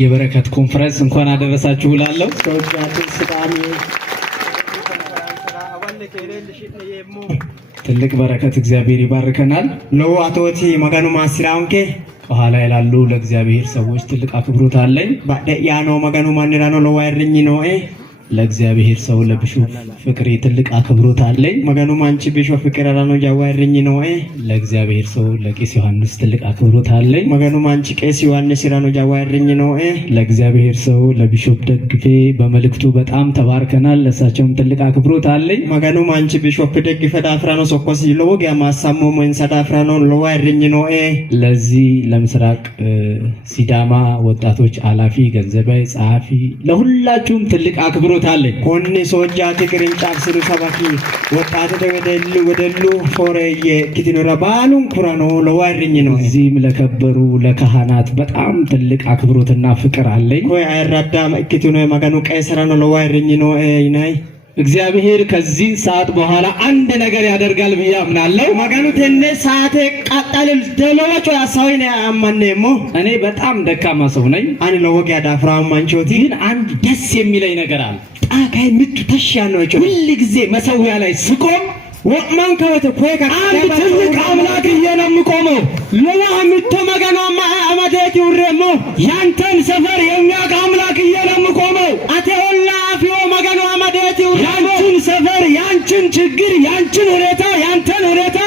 የበረከት ኮንፈረንስ እንኳን አደረሳችሁ እላለሁ። ትልቅ በረከት እግዚአብሔር ይባርከናል። ለው አቶቲ መጋኑ ማስራንኬ ከኋላ ያላሉ ለእግዚአብሔር ሰዎች ትልቅ አክብሮት አለኝ። ያኖ መጋኑ ማንራ ነው ለው አይርኝ ነው ለእግዚአብሔር ሰው ለቢሾፕ ፍቅሬ ትልቅ አክብሮት አለኝ። መጋኑ ማንቺ ቢሾፕ ፍቅር አራኖ ያዋይርኝ ነው ለእግዚአብሔር ሰው ለቄስ ዮሐንስ ትልቅ አክብሮት አለኝ። መጋኑ ማንቺ ቄስ ዮሐንስ ራኖ ያዋይርኝ ነው ለእግዚአብሔር ሰው ለቢሾፕ ደግፌ በመልእክቱ በጣም ተባርከናል። ለሳቸውም ትልቅ አክብሮት አለኝ። መጋኑ ማንቺ ቢሾፕ ደግፌ ዳፍራኖ ሶኮስ ይሎግ ያማሳሞ ምን ሰዳፍራኖ ለዋይርኝ ነው ለዚህ ለምስራቅ ሲዳማ ወጣቶች አላፊ ገንዘባይ ጸሐፊ ለሁላችሁም ትልቅ አክብሮት ታለኝ ኮኒ ሶጃቲ ቅርንጫፍ ስሩ ሰባኪ ወጣቱ ወደሉ ፎረየ ኪቲኖራ ባሉን ኩራኖ ለዋርኝ ነው። እዚህም ለከበሩ ለካህናት በጣም ትልቅ አክብሮትና ፍቅር አለኝ። ኮይ አይራዳ ኪቲኖ መጋኑ ቀይሰራ ነው ለዋርኝ ነው አይናይ እግዚአብሔር ከዚህ ሰዓት በኋላ አንድ ነገር ያደርጋል ብዬ አምናለሁ። መጋኑ ተነ ሰዓት ቃጣል ደሎዋቾ ያሳውኝ አማነሞ እኔ በጣም ደካማ ሰው ነኝ። አን ለወግ ያዳፍራው ማንቾቲ ግን አንድ ደስ የሚለኝ ነገር አለ። ጣቃይ ምቱ ተሻኖች ሁሉ ጊዜ መሰዊያ ላይ ስቆም ወማን ከወተ ኮይካ አንድ ትልቅ አምላክ እየነምቆመው ለዋህምቶ መጋኑ አማደት ይውረሞ ያንተን ሰፈር የሚያውቅ አምላክ እየነምቆመው አቴውላ አፍዮ መጋኑ አማደት ይውረሞ ያንቺን ሰፈር ያንቺን ችግር ያንቺን ሁኔታ ያንተን ሁኔታ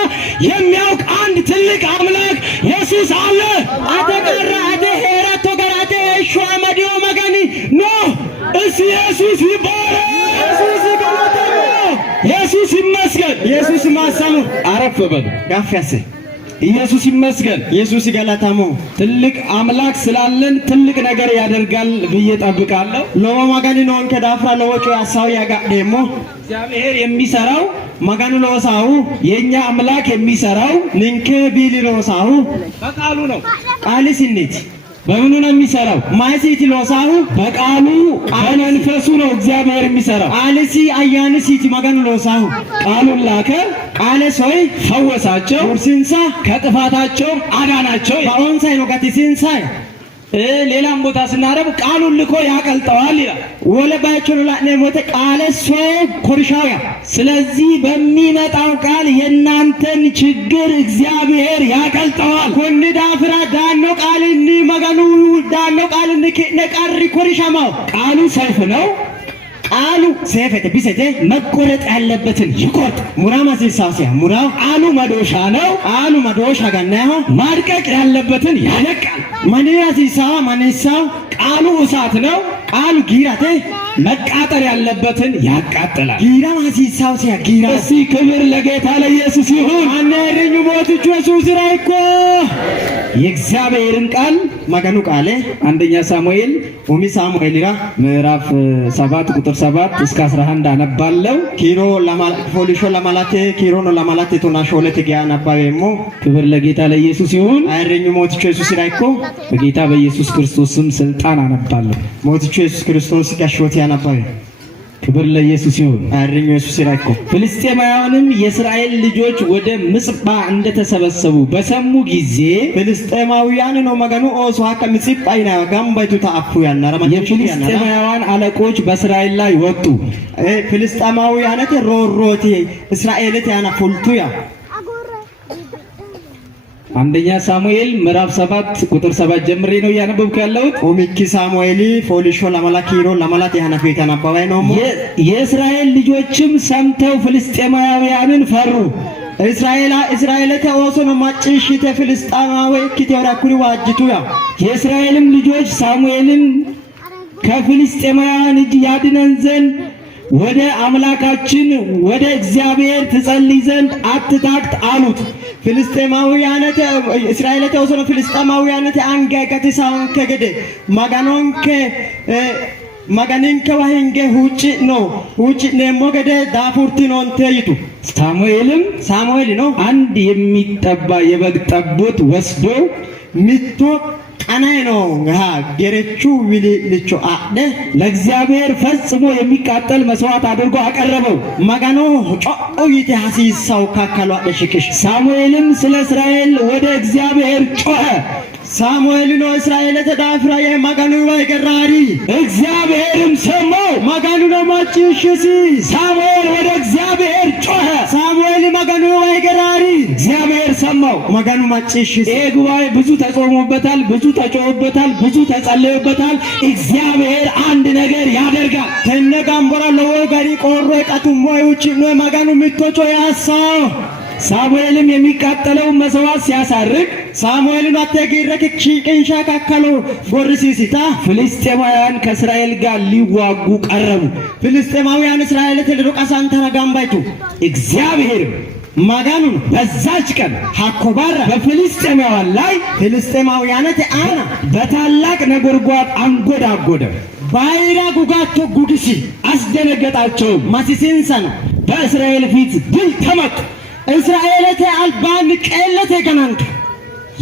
የሚያውቅ አንድ ትልቅ አምላክ ኢየሱስ አለ። አተቀራ አተ ሄራቶ ገራቴ ሹ አማዲዮ መጋኒ ኖ ኢየሱስ ይባረክ። ኢየሱስ ይገለጥ። ኢየሱስ ይመስገን። ኢየሱስ ማሰሙ አረፍ በሉ ጋፍያሰ ኢየሱስ ይመስገን። ኢየሱስ ይገለጣሙ ትልቅ አምላክ ስላለን ትልቅ ነገር ያደርጋል ብዬ ጠብቃለሁ። ሎማ ማጋኒ ነው ከዳፍራ ለወጮ ያሳው ያጋደሞ እግዚአብሔር የሚሰራው መጋኑ ለወሳው የኛ አምላክ የሚሰራው ንንከ ቢሊ ለወሳው በቃሉ ነው። ቃልስንት በምኑ ነው የሚሰራው? ማይሲቲ ለወሳው በቃሉ በመንፈሱ ነው እግዚአብሔር የሚሰራው። ቃልሲ አያንሲቲ መጋኑ ለወሳው ቃሉን ላከ። ቃለ ሶይ ፈወሳቸው፣ ቁርሲንሳ ከጥፋታቸው አዳናቸው። ባኦንሳይ ነው ጋቲሲንሳይ ሌላም ቦታ ስናረብ ቃሉን ልኮ ያቀልጠዋል ይላል። ወለባቸው ለላኔ ሞተ ቃለ ሶይ ኮርሻያ። ስለዚህ በሚመጣው ቃል የናንተን ችግር እግዚአብሔር ያቀልጠዋል። ኮን ዳፍራ ዳኖ ቃል እንዲ መጋኑ ዳኖ ቃል እንዲ ነቃሪ ኮርሻማው ቃሉ ሰይፍ ነው። ቃሉ ሰይፈተ ቢሰተ መቆረጥ ያለበትን ይቆርጥ። ሙራማ ሲሳሲያ ሙራው ቃሉ መዶሻ ነው። ቃሉ መዶሻ ጋናው ማድቀቅ ያለበትን ያደቃል። ማንያ ሲሳ ማንሳው ቃሉ እሳት ነው። ቃሉ ጊራቴ መቃጠል ያለበትን ያቃጥላል። ጊራ ማሲሳው ሲያ ጊራ እሺ፣ ክብር ለጌታ ለኢየሱስ ይሁን። አነረኙ ሞትቹ ኢየሱስ ራይኮ የእግዚአብሔርን ቃል መጋኑ ቃለ አንደኛ ሳሙኤል ኦሚ ሳሙኤልራ ምዕራፍ 7 ቁጥር 7 እስከ 11 አነባለሁ። ኪሮ ፎሊሾ ለማላቴ ኪሮ ነው ለማላቴ ቶና ሾለቴ ጊያና ባቤሞ ክብር ለጌታ ለኢየሱስ ይሁን። አረኙ ሞትቹ ኢየሱስ ራይኮ በጌታ በኢየሱስ ክርስቶስ ስም ስልጣን አነባለሁ። ሞትቹ ኢየሱስ ክርስቶስ ጋሾት ያነባይ ክብር ለኢየሱስ ይሁን። አረኙ ኢየሱስ ራይኮ ፍልስጤማውያንም የእስራኤል ልጆች ወደ ምጽጳ እንደተሰበሰቡ በሰሙ ጊዜ ፍልስጤማውያን ነው መጋኑ ኦሶ አከ ምጽጳ ይና ጋምባይቱ ታአፉ ያናራ የፍልስጤማውያን አለቆች በእስራኤል ላይ ወጡ። ፍልስጤማውያን ሮሮቲ እስራኤልት ያና ፉልቱያ አንደኛ ሳሙኤል ምዕራፍ 7 ቁጥር 7 ጀምሬ ነው ያነበብኩ ያለሁት። ኦሚኪ ሳሙኤሊ ፎሊሾ ለማላኪሮ ለማላት ያናፈ የተናባባይ ነው። የእስራኤል ልጆችም ሰምተው ፍልስጤማውያንን ፈሩ። እስራኤል ተወሶ ነው ማጭሽተ ፍልስጤማዊ ኪቴራ ኩሪ ዋጅቱያ። የእስራኤልም ልጆች ሳሙኤልን ከፍልስጤማውያን እጅ ያድነን ዘንድ ወደ አምላካችን ወደ እግዚአብሔር ትጸልይ ዘንድ አትታክት አሉት። ፍልስጤማውያን እስራኤል ተወሰነ ፍልስጤማውያን አንገቀት ሳውን ከገደ ማጋኖንከ ዋህንገ ሁጭ ነው ሁጭ ነሞ ገደ ዳፉርቲ ነው እንተይቱ ሳሙኤል ነው አንድ የሚጠባ የበግ ጠቦት ወስዶ ሚቶ ቀናይ ነው ገረቹ ዊልልቾ አደ ለእግዚአብሔር ፈጽሞ የሚቃጠል መስዋዕት አድርጎ አቀረበው። ማጋኖ ጮኦ ይተሐሲሳው ካካሉ አደሽክሽ ሳሙኤልም ስለ እስራኤል ወደ እግዚአብሔር ጮኸ። ሳሙኤል ነው እስራኤል ተዳፍራ የማጋኑ ባይገራሪ እግዚአብሔርም ሰማው ማጋኑ ነው ማጭሽሲ ሳሙኤል ወደ እግዚአብሔር ጮኸ ሳሙኤል ማጋኑ ባይገራሪ እግዚአብሔር ሰማው ማጋኑ ማጭሽሲ ይሄ ጉባኤ ብዙ ተጾሞበታል ብዙ ተጮህበታል ብዙ ተጸለየበታል እግዚአብሔር አንድ ነገር ያደርጋል ተነጋምቦራ ለወጋሪ ቆሮ ቀቱሞዩች ነው ማጋኑ ምቶጮ ያሳው ሳሙኤልም የሚቃጠለው መስዋዕት ሲያሳርግ ሳሙኤልን አተገረክ ቺቅንሻ ካካሎ ጎርሲሲታ ፍልስጤማውያን ከእስራኤል ጋር ሊዋጉ ቀረቡ ፍልስጤማውያን እስራኤል ተደረቀሳን ተራጋምባይቱ እግዚአብሔር ማጋኑን በዛች ቀን ሐኮባራ በፍልስጤማውያን ላይ ፍልስጤማውያን ተአና በታላቅ ነጎድጓድ አንጎዳጎደ ባይራ ጉጋቶ ጉድሲ አስደነገጣቸው ማሲሲንሰን በእስራኤል ፊት ድል ተመቱ እስራኤል ተአልባን ቀለተ ገናንክ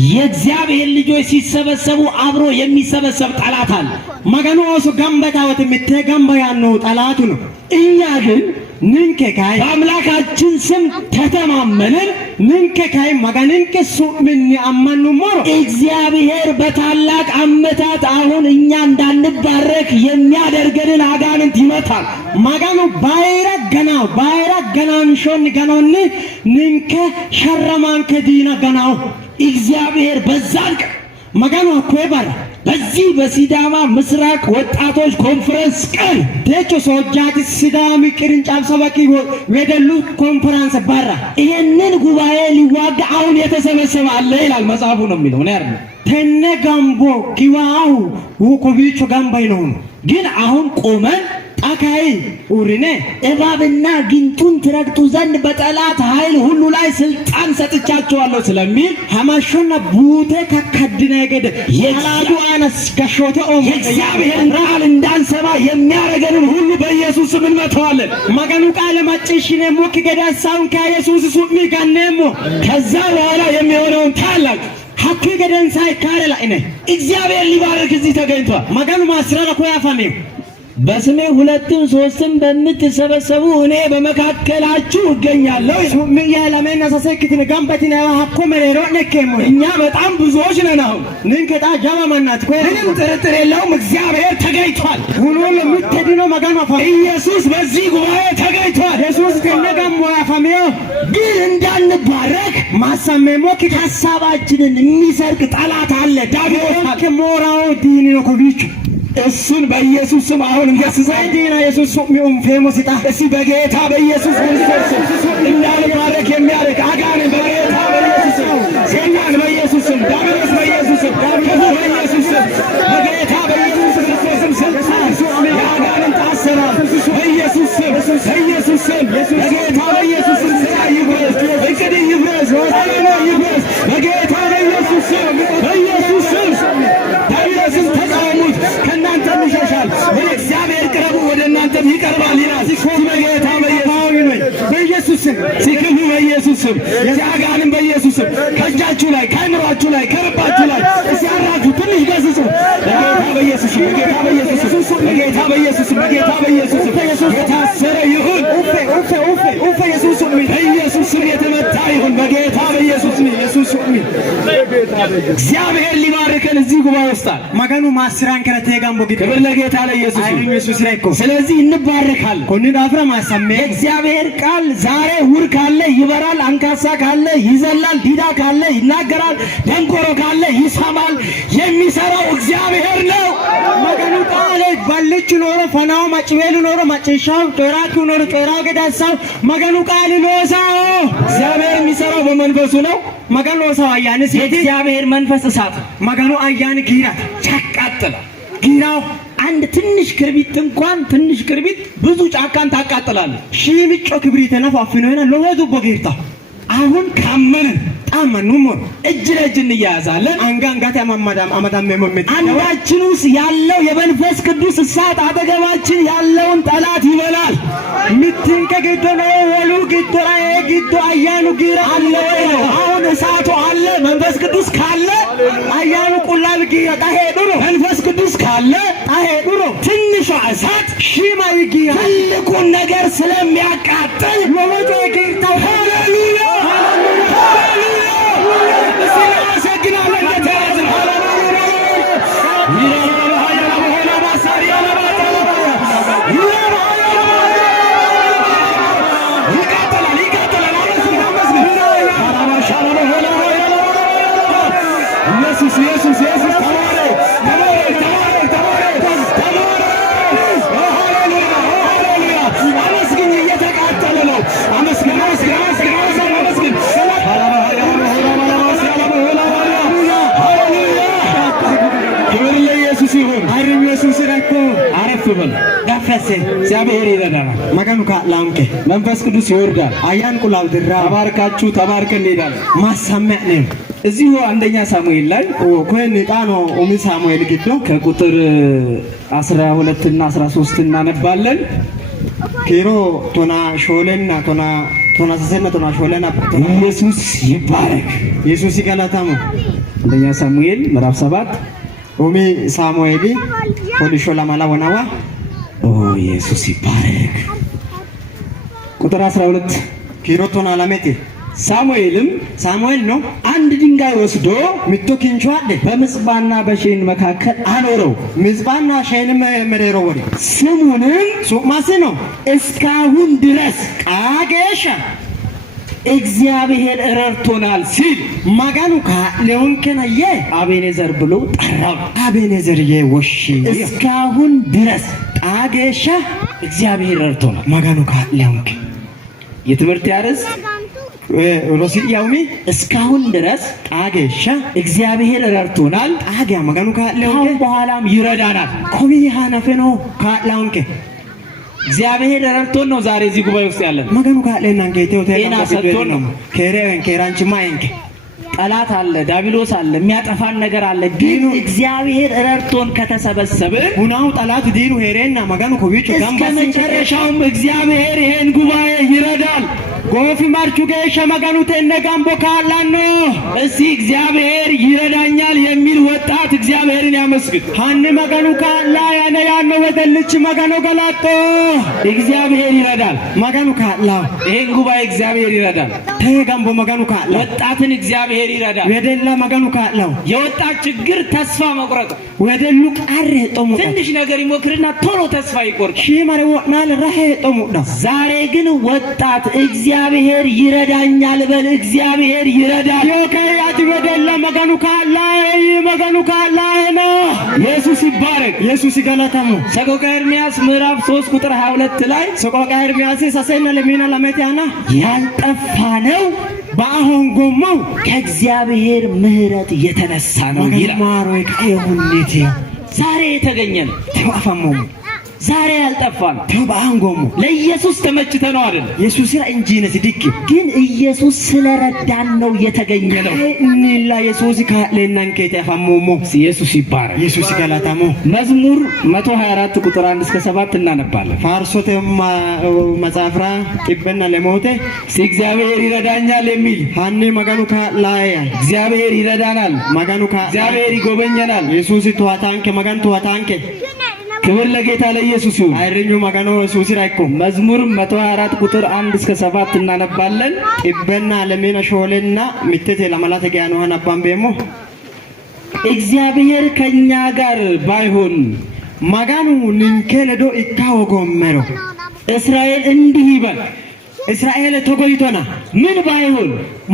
የእግዚአብሔር ልጆች ሲሰበሰቡ አብሮ የሚሰበሰብ ጠላት አለ ማጋኑ ኦሶ ጋምባታወት ምትገምባ ያነው ጠላቱ ነው እኛ ግን ንንከካይ በአምላካችን ስም ተተማመንን ንንከካይ ማጋንንከ ምን አማኑ ሞሮ እግዚአብሔር በታላቅ አመታት አሁን እኛ እንዳንባረክ የሚያደርገንን አጋንንት ይመታል ማጋኑ ባይራ ገናንሾን ገናን ንንከ ሸረማን ከዲና ገናው እግዚአብሔር በዛን ቀን ማጋኑ አኮባራ በዚህ በሲዳማ ምስራቅ ወጣቶች ኮንፈረንስ ቀን ደቾ ሶጃት ሲዳሚ ቅርንጫፍ ሰባኪ ወደሉ ኮንፈረንስ ባራ ይሄንን ጉባኤ ሊዋጋ አሁን የተሰበሰበ አለ ይላል መጽሐፉ ነው የሚለው ነው አይደል ተነጋምቦ ኪዋው ወኮቢቾ ጋምባይ ነው ግን አሁን ቆመን ጣካይ ኡሪኔ እባብና ጊንጡን ትረግጡ ዘንድ በጠላት ኃይል ሁሉ ላይ ስልጣን ሰጥቻቸዋለሁ ስለሚል ሐማሾና ቡቴ ከከድና ገደ ያላዱ አነስ ከሾተ ኦም የእግዚአብሔርን ቃል እንዳንሰማ የሚያረገንን ሁሉ በኢየሱስ ስም እንመታዋለን ማጋኑ ቃል ማጭሽኔ ሞክ ገዳሳውን ከኢየሱስ ሱሚ ጋነሞ ከዛ በኋላ የሚሆነውን ታላቅ ሐኩ ገደንሳይ ካረላ እኔ እግዚአብሔር ሊባርክ እዚህ ተገኝቷል ማጋኑ ማስራራ ኮያፋኔ በስሜ ሁለትም ሶስትም በምትሰበሰቡ እኔ በመካከላችሁ እገኛለሁ ሱሚያ ለማና ሰሰክቲነ ጋምባቲና ሐኮ መሬሮ ነከሞ እኛ በጣም ብዙዎች ነን አሁን ንንከታ ጃማ ማናት ኮይ ምንም ጥርጥር የለውም እግዚአብሔር ተገኝቷል ሁሉ ለምትድነው ማጋኑ አፋ ኢየሱስ በዚህ ጉባኤ ተገኝቷል ኢየሱስ ከነጋም ወያፋሚዮ ግን እንዳንባረክ ማሳመሞ ሐሳባችንን የሚሰርቅ ጠላት አለ ዳቢሎስ ከሞራው ዲኒ ነው ኮቢቹ እሱን በኢየሱስ ስም አሁን እንገስጸን ዲና ኢየሱስ ሱሚኡም ፌሞሲታ እሺ በጌታ በኢየሱስ ክርስቶስ እንዳንባረክ የሚያደርግ አጋን በጌታ በኢየሱስ ስም ሰይጣን በኢየሱስ ስም ዳቢሎስ በኢየሱስ ስም ክፉ በኢየሱስ ስም በጌታ በኢየሱስ ክርስቶስ ስም ስልጣን የአጋንንት አሰራር በኢየሱስ ስም በኢየሱስ ስም በጌታ በኢየሱስ ስም ስቃይ ይፍረስ እንግዲህ ይፍረስ ይፍረስ በጌታ በኢየሱስ ስም በኢየሱስ ስም ዳቢሎስን ተቃወሙት ከእናንተ ይሸሻል ወደ እግዚአብሔር ቅረቡ ወደ እናንተም ይቀርባል ይላል በጌታ በኢየሱስ ስም ሲክፉ በኢየሱስ ስም ሲያጋንም በኢየሱስ ስም ከእጃችሁ ላይ ከአእምሯችሁ ላይ ከልባችሁ ላይ ሲያራችሁ ትንሽ ገስጹ በጌታ በኢየሱስ ስም በጌታ በኢየሱስ ስም በጌታ በኢየሱስ ስም በጌታ በኢየሱስ ስም የታሰረ ይሁን ኡፌ ኢየሱስ ስም በኢየሱስ ስም የተመታ ይሁን በጌታ በኢየሱስ ስም ኢየሱስ ስም እግዚአብሔር ሊባርከን እዚህ ጉባኤ ውስጥ ማጋኑ ማስራን ከረቴ ጋምቦ ክብር ለጌታ ለኢየሱስ ኢየሱስ ላይኮ ስለዚህ እንባረካለን ኮንን አፍራ ማሳመ እግዚአብሔር ቃል ዛሬ ውር ካለ ይበራል አንካሳ ካለ ይዘላል ዲዳ ካለ ይናገራል ደንቆሮ ካለ ይሰማል የሚሰራው እግዚአብሔር ነው ማጋኑ ቃል ባልች ኖሮ ፈናው ማጭቤሉ ኖሮ ማጭሻው ጦራቱ ኖሮ ጦራው ገዳሳው ማጋኑ ቃል ሎሳው እግዚአብሔር የሚሰራው በመንፈሱ ነው ማጋኑ ሎሳው አያንስ የእግዚአብሔር መንፈስ እሳት ማጋኑ አያን ጊራት ቻቃጥላ ጊራው አንድ ትንሽ ክርቢት እንኳን ትንሽ ክርቢት ብዙ ጫካን ታቃጥላለች ሺምጮ ክብሪት ነፋፍነና ለወዱ በጌታ አሁን ካመንን ጣመኑም እጅ ለእጅ እንያያዛለን አንጋንጋት አማዳም መመት አንዳችን ውስጥ ያለው የመንፈስ ቅዱስ እሳት አጠገባችን ያለውን ጠላት ይበላል ምትን ከገዶ ነው ወሉ ግዶራ ግዶ አያኑ ጊራ አለ ነው አሁን እሳቱ አለ መንፈስ ቅዱስ ካለ አያኑ ቁላል ጊራ ታሄዱ ነው መንፈስ ቅዱስ ካለ ታሄዱ ነው ትንሿ እሳት ሺማይ ጊራ ትልቁን ነገር ስለሚያቃጥል ለወጆ ጌታው ሃሌሉያ ሃሌሉያ ሃሌሉያ ለኢየሱስ ይሁን። አይረኝ ኢየሱስ ረኮ አረፍ በል። ጋፈሴ እግዚአብሔር ይረዳናል። መገኑ ካላንከ መንፈስ ቅዱስ ይወርዳል። አያን ቁላው ድራ ተባርካችሁ ተባርከን እንሄዳለን። ማሳመዕ ነው። እዚሁ አንደኛ ሳሙኤል ላይ ኮን ጣኖ ኡሚ ሳሙኤል ግዶ ከቁጥር 12 እና 13 እናነባለን። ኪሮ ቶና ሾለና ቶና ሰሰና ቶና ሾለና ኢየሱስ ይባረክ። ኢየሱስ ይገላታሙ። አንደኛ ሳሙኤል ምዕራፍ 7 ኡሚ ሳሙኤል ሆሊሾላ ማላ ወናዋ ኢየሱስ ይባረክ። ቁጥር 12 ኪሮ ቶና ላሜቴ ሳሙኤል ነው አንድ ድንጋይ ወስዶ ሚቶ ኪንቹ አለ በምጽባና በሼን መካከል አኖረው። ምጽባና ሼን መሬሮ ወዲ ስሙንም ሱማስ ነው እስካሁን ድረስ አገሻ እግዚአብሔር ረድቶናል ሲል ማጋኑ ካለውን ከነየ አቤኔዘር ብሎ ጠራው። አቤኔዘርዬ ወሺ እስካሁን ድረስ አገሻ እግዚአብሔር ረድቶናል። ማጋኑ ካለውን የትምህርት ያርስ ሮሲያውሚ እስካሁን ድረስ አገሻ እግዚአብሔር ረድቶናል። አገ ማጋኑ ካለውን በኋላም ይረዳናል። ኮቢ ሃናፈኖ ካላውንከ እግዚአብሔር ረድቶን ነው ዛሬ እዚህ ጉባኤ ውስጥ ያለን። ማጋኑ ካለና ጌቴው ጤና ሰጥቶን ነው። ከራንቺ ማየንከ ጠላት አለ፣ ዳቢሎስ አለ፣ የሚያጠፋን ነገር አለ። ግን እግዚአብሔር ረድቶን ከተሰበሰብን ሁናው ጠላት ዲኑ ሄሬና ማጋኑ ኮቢቹ እስከ መጨረሻውም እግዚአብሔር ይሄን ጉባኤ ይረዳል። ጎፊ ማርቹ ገሸ ማጋኑ ተነጋምቦ ካላኖ እስቲ እግዚአብሔር ይረዳኛል የሚል ወጣት እግዚአብሔርን ያመስግን። ሃኒ ማጋኑ ካላ ያነ ወደልች ማጋኑ ገላጦ እግዚአብሔር ይረዳል። ማጋኑ ካላ ይሄን ጉባኤ እግዚአብሔር ይረዳል። ተጋምቦ ማጋኑ ካላ ወጣትን እግዚአብሔር ይረዳል። ወደላ ማጋኑ ካላው የወጣት ችግር ተስፋ መቁረጥ ወደሉ ቃሬ ጦሙ ትንሽ ነገር ይሞክርና ቶሎ ተስፋ ይቆርጥ። ሺማሬ ወናል ረሄ ጦሙ ዛሬ ግን ወጣት እግዚአብሔር ይረዳኛል በል። እግዚአብሔር ይረዳል። ዮከያት ወደላ ማጋኑ ካላ ነው። ኢየሱስ ይባረክ። ኢየሱስ ይገላታሙ። ሰቆቃ ኤርምያስ ምዕራፍ 3 ቁጥር 22 ላይ ሰቆቃ ኤርምያስ ሰሰና ለሚና ለመቲያና ያልጠፋ ነው በአሁን ጎማው ከእግዚአብሔር ምሕረት የተነሳ ነው ይላል። ማሮይ ከይሁንኔት ዛሬ የተገኘን ተዋፈመሙ ዛሬ ያልጠፋን በአሁን ጎሙ ለኢየሱስ ተመችተ ነው አይደል? ኢየሱስ እንጂነስ ዲክ ግን ኢየሱስ ስለረዳን ነው የተገኘ ነው። እንላ ኢየሱስ ካለናን ከተፈሙሙ ኢየሱስ ይባረክ። ኢየሱስ ገላታሙ። መዝሙር 124 ቁጥር 1 እስከ 7 እናነባለን። ፋርሶተ መጻፍራ ጥበና ለሞቴ እግዚአብሔር ይረዳኛል የሚል ሃኒ ማጋኑ ካላያ እግዚአብሔር ይረዳናል። ማጋኑ እግዚአብሔር ይጎበኘናል። ኢየሱስ ተዋታንከ ማጋን ተዋታንከ ክብር ለጌታ ለኢየሱስ ይሁን። አይረኙ ማጋኖ ኢየሱስ ይራይኮ መዝሙር 124 ቁጥር 1 እስከ 7 እናነባለን። ጥበና ለሜና ሾለና ምትቴ ለማላተ ጋር ነው አባምቤሞ እግዚአብሔር ከኛ ጋር ባይሆን ማጋኑ ንንከለዶ ኢካው ጎመሮ እስራኤል እንዲህ ይበል እስራኤል ተጎይቶና ምን ባይሆን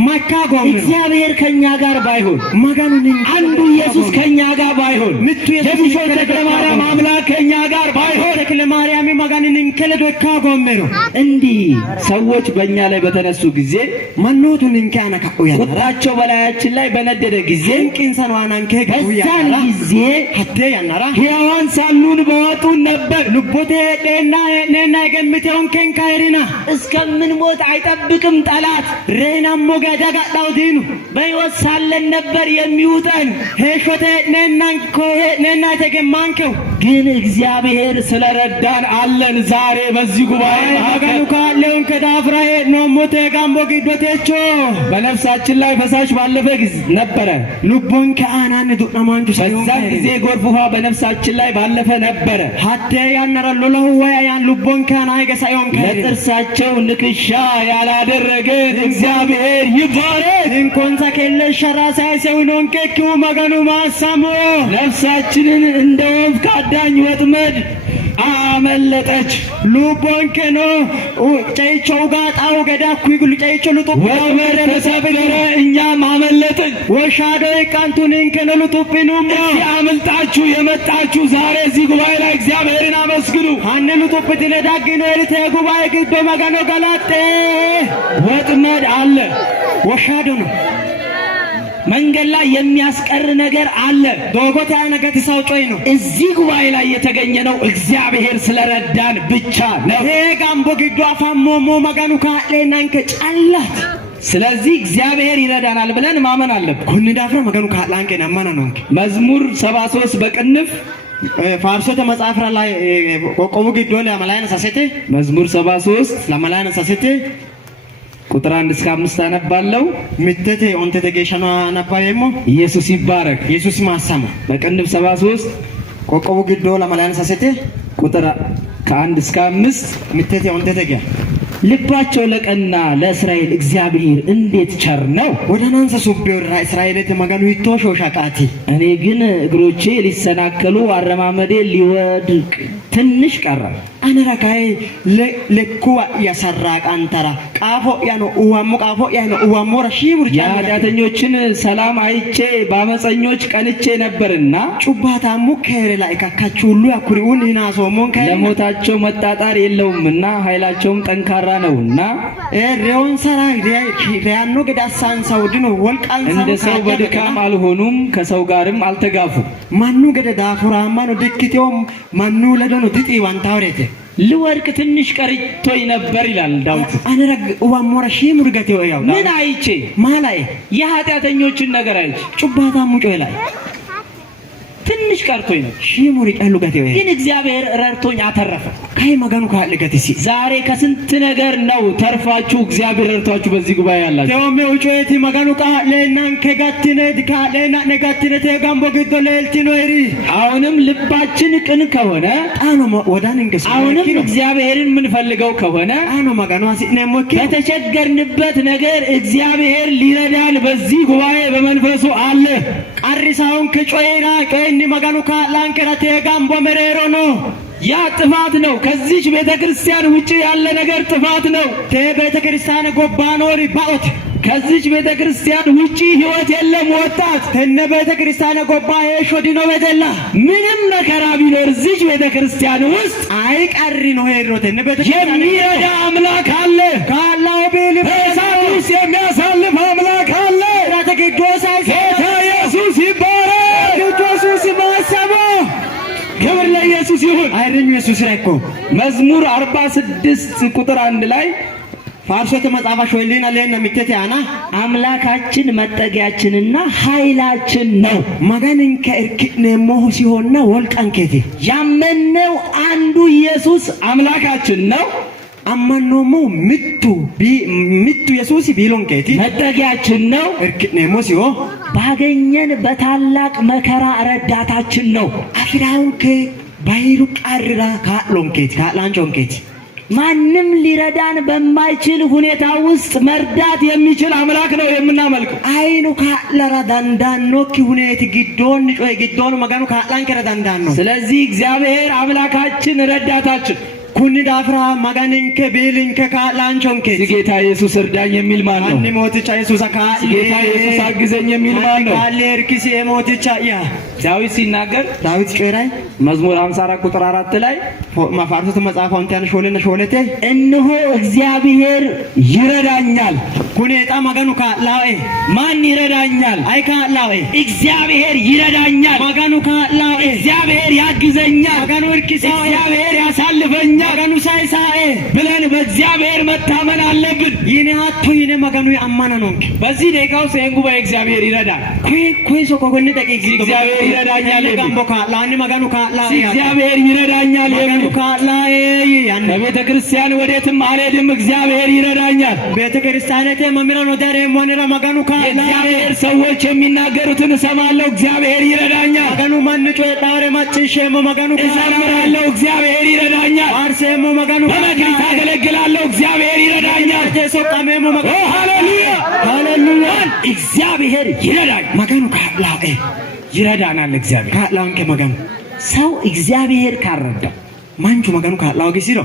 ማካ ጎመሮ እግዚአብሔር ከኛ ጋር ባይሆን ማጋኑ አንዱ ኢየሱስ ከኛ ጋር ባይሆን የቢሾፍቱ ተክለ ማርያም አምላክ ከኛ ጋር ባይሆን ተክለ ማርያም ማጋንን ከለዶ ኢካው ጎመሮ እንዲህ ሰዎች በእኛ ላይ በተነሱ ጊዜ ማኖቱን እንካና ካቆያ ቁጣቸው በላያችን ላይ በነደደ ጊዜ እንቅንሰናን በዛን ጊዜ ሀቴ ያናራ ሕያዋን ሳሉን በወጡን ነበር። ልቦቴ ነና ገምቴውን ከንካይሪና እስከምንሞት አይጠብቅም ጠላት። ሬናሞ ገዳጋዳው ዲኑ በሕይወት ሳለን ነበር የሚውጠን። ሄሾቴ ነና ተገማንከው ግን እግዚአብሔር ስለረዳን አለን። ዛሬ በዚህ ጉባኤ ማጋኑ ካለውን ከዳፍራዬ ኖሞቴ ጋምቦ ጊዶቴቾ በነፍሳችን ላይ ፈሳሽ ባለፈ ጊዜ ነበረ። ልቦን ከአናን ዱናማንቹ በዛ ጊዜ ጎርፍ ውሃ በነፍሳችን ላይ ባለፈ ነበረ። ሀቴ ያነራሎ ለሁዋያ ያን ልቦን ከአና አይገሳዮን ለጥርሳቸው ንክሻ ያላደረገ እግዚአብሔር ይባረክ። እንኮንሳ ከለ ሸራሳይ ሰውኖን ከኪው ማጋኑ ማሳሞ ነፍሳችንን እንደ ወፍ ካዳኝ ወጥመድ አመለጠች። ልቦን ከኖ ጨይቾው ጋጣው ገዳኩ ይግሉ ጨይቾ ልጡ ወመረ ተሰብረ እኛም አመለጥን። ወሻዶ ይቃንቱን ከኖ ልጡብኑም አመልጣችሁ የመጣችሁ ዛሬ እዚህ ጉባኤ ላይ እግዚአብሔርን አመስግኑ። አነ ልጡብት ለዳግኖ ለተ ጉባኤ ግዶ ማጋኖ ገላጤ ወጥመድ አለ። ወሻዶ ነው መንገድ ላይ የሚያስቀር ነገር አለ። ዶጎታ ነገር ተሳውጮይ ነው። እዚህ ጉባኤ ላይ የተገኘ ነው እግዚአብሔር ስለረዳን ብቻ ነው። ጋምቦ ግዱ አፋሞሞ መጋኑ ካለናንከ ጫላት ስለዚህ እግዚአብሔር ይረዳናል ብለን ማመን አለብን። ኩኒ ዳፍራ መጋኑ ካላንከ ናማና ነው። መዝሙር 73 በቅንፍ ፋርሶተ መጽሐፍ ላይ ቆቆቡ ግዱ ለማላይና ሳሰቴ መዝሙር 73 ለማላይና ሳሰቴ ቁጥር 1 እስከ 5 አነባለሁ። ምትቴ ኦንተ ተገሻና አነባየሞ ኢየሱስ ይባረክ። ኢየሱስ ማሳማ በቅንፍ 73 ቆቆቡ ግዱ ለማላይና ሳሰቴ ቁጥር ከ1 እስከ 5 ምትቴ ኦንተ ተገ ልባቸው ለቀና ለእስራኤል እግዚአብሔር እንዴት ቸር ነው። ወደናንሰ ሱቢው እስራኤል ተመጋኑ ይቶሾ ሻቃቲ እኔ ግን እግሮቼ ሊሰናከሉ አረማመዴ ሊወድቅ ትንሽ ቀረ። አነራካይ ለኩዋ ያሰራቅ አንተራ ቃፎ ያኖ uwammo ቃፎ ያኖ uwammo ረሺሙር የኃጢአተኞችን ሰላም አይቼ በአመፀኞች ቀንቼ ነበርና ጩባታሙ ከሬ ላይ ካካቹሉ ያኩሪውን ይናሶሞን ከ ለሞታቸው መጣጣር የለውምና ኃይላቸውም ጠንካራ ነውና ሬውን ሰራ ሪያኖ ገዳሳን ሳውድኖ ወልቃን እንደ ሰው በድካም አልሆኑም ከሰው ጋርም አልተጋፉ ማኑ ገደ ዳፉራማ ነው ድክቴው ማኑ ለደኑ ድጢ ዋንታውሬቴ ልወርቅ ትንሽ ቀርቶኝ ነበር ይላል ዳዊት። አነረግ ወሞራ ሺሙርገቴው ያው ምን አይቼ ማላይ የኃጢአተኞችን ነገር አይቼ ጩባታሙ ጮይ ላይ ትንሽ ቀርቶኝ ነው ሺሙር ያሉገቴው ግን እግዚአብሔር ረድቶኝ አተረፈ። ካይ መጋኑ ካለገትሲ ዛሬ ከስንት ነገር ነው ተርፋችሁ እግዚአብሔር ረድቷችሁ በዚህ ጉባኤ ያላችሁ። ተወሜው ጮይቲ መጋኑ ካለናን ከጋትነ ዲካለና ነጋትነ ተጋምቦ ግዶለልቲ ኖሪ አሁንም ልባችን ቅን ከሆነ አኖ ወዳን እንግስ አሁንም እግዚአብሔርን ምን ፈልገው ከሆነ አኖ መጋኑ አሲነሞከ በተቸገርንበት ነገር እግዚአብሔር ሊረዳን በዚህ ጉባኤ በመንፈሱ አለ። አሪሳውን ከጮይና ቀኝ መጋኑ ካላን ከራቴ ጋምቦ መሬሮ ነው ያ ጥፋት ነው። ከዚህ ቤተክርስቲያን ውጪ ያለ ነገር ጥፋት ነው። ቤተክርስቲያን ጎባኖሪ ባኦት ከዚህ ቤተክርስቲያን ውጪ ህይወት የለም። ወጣት ተነ ቤተክርስቲያን ጎባ ሄሾዲኖ በተላ ምንም መከራ ቢኖር እዚህ ቤተክርስቲያን ውስጥ አይቀሪ ነው ሄሮ ተነ ቤተክርስቲያን የሚረዳ አምላክ አለ። ካላው ቢል በሳቱስ የሚያሳልፍ አምላክ አለ። ተገዶሳይ ጌታ ኢየሱስ ይባረክ። ኢየሱስ ማሰቦ ክብር ለኢየሱስ ይሁን። አይደኝ ኢየሱስ ራይኮ መዝሙር 46 ቁጥር 1 ላይ ፋርሶተ መጽሐፍ ሾይሊና ለና ሚተት ያና አምላካችን መጠጊያችንና ኃይላችን ነው። ማጋንን ከእርክነ ሞሁ ሲሆንና ወልቃንከቲ ያመነው አንዱ ኢየሱስ አምላካችን ነው። አማኖሞ ሚቱ ኢየሱስ ቢሎንከቲ መጠጊያችን ነው። እርክነ ሞ ሲሆ ባገኘን በታላቅ መከራ ረዳታችን ነው። አፍራውን ከባይሩ ቃርራ ካሎንከቲ ካላንቾንከቲ ማንም ሊረዳን በማይችል ሁኔታ ውስጥ መርዳት የሚችል አምላክ ነው የምናመልከው። አይኑ ካለራ ዳንዳኖ ሁኔት ግዶን ጮይ ግዶን መጋኑ ካላንከራ ዳንዳኖ ስለዚህ እግዚአብሔር አምላካችን ረዳታችን ኩኒ ዳፍራ ማጋንን ከቤልን ከካላንቾን ጌታ ኢየሱስ እርዳኝ የሚል ማን ነው? ማን ሞትቻ ኢየሱስ ጌታ ኢየሱስ አግዘኝ የሚል ማን ነው? ካለርክሲ ሞትቻ ያ ዳዊት ሲናገር ዳዊት ጮራይ መዝሙር 54 ቁጥር 4 ላይ ማፋርሶት መጽሐፍ አንተ ሾለነ ሾለቴ እነሆ እግዚአብሔር ይረዳኛል። ኩኔጣ ማጋኑ ካላዌ ማን ይረዳኛል? አይ ካላዌ እግዚአብሔር ይረዳኛል። ማጋኑ ካላዌ እግዚአብሔር ያግዘኛል። ማጋኑ እርክሲ እግዚአብሔር ያሳልፈኛል። ማጋኑ ሳይሳኤ ብለን በእግዚአብሔር መታመን አለብን። ይኔ አቶ ይኔ ማጋኑ ያማና ነው። በዚህ ደቂቃ ውስጥ ይሄን ጉባኤ እግዚአብሔር ይረዳል። ኮይሶ ኮኮነ ደቂ እግዚአብሔር ይረዳኛል። ጋምቦ ካላኒ ማጋኑ ካላዌ እግዚአብሔር ይረዳኛል። ማጋኑ ካላዌ ያን በቤተ ክርስቲያን ወዴትም አልሄድም፣ እግዚአብሔር ይረዳኛል። ቤተ ክርስቲያንቴ መምራን ወዳሬ ሞነራ ማጋኑ ካላዌ እግዚአብሔር ሰዎች የሚናገሩትን እሰማለሁ፣ እግዚአብሔር ይረዳኛል። ማጋኑ ማንጮ ዳሬ ማጭሼ ማጋኑ እሰማለሁ፣ እግዚአብሔር ይረዳኛል። አርሴሞ ማጋኑ በመክሊት አገለግላለሁ፣ እግዚአብሔር ይረዳኛል። ተሶቃሜሞ ማጋኑ ሃሌሉያ ሃሌሉያ። እግዚአብሔር ይረዳኛል። ማጋኑ ካላዌ ይረዳናል። እግዚአብሔር ካላንከ ማጋኑ ሰው እግዚአብሔር ካረዳው ማንቹ ማጋኑ ካላው ጊሲሮ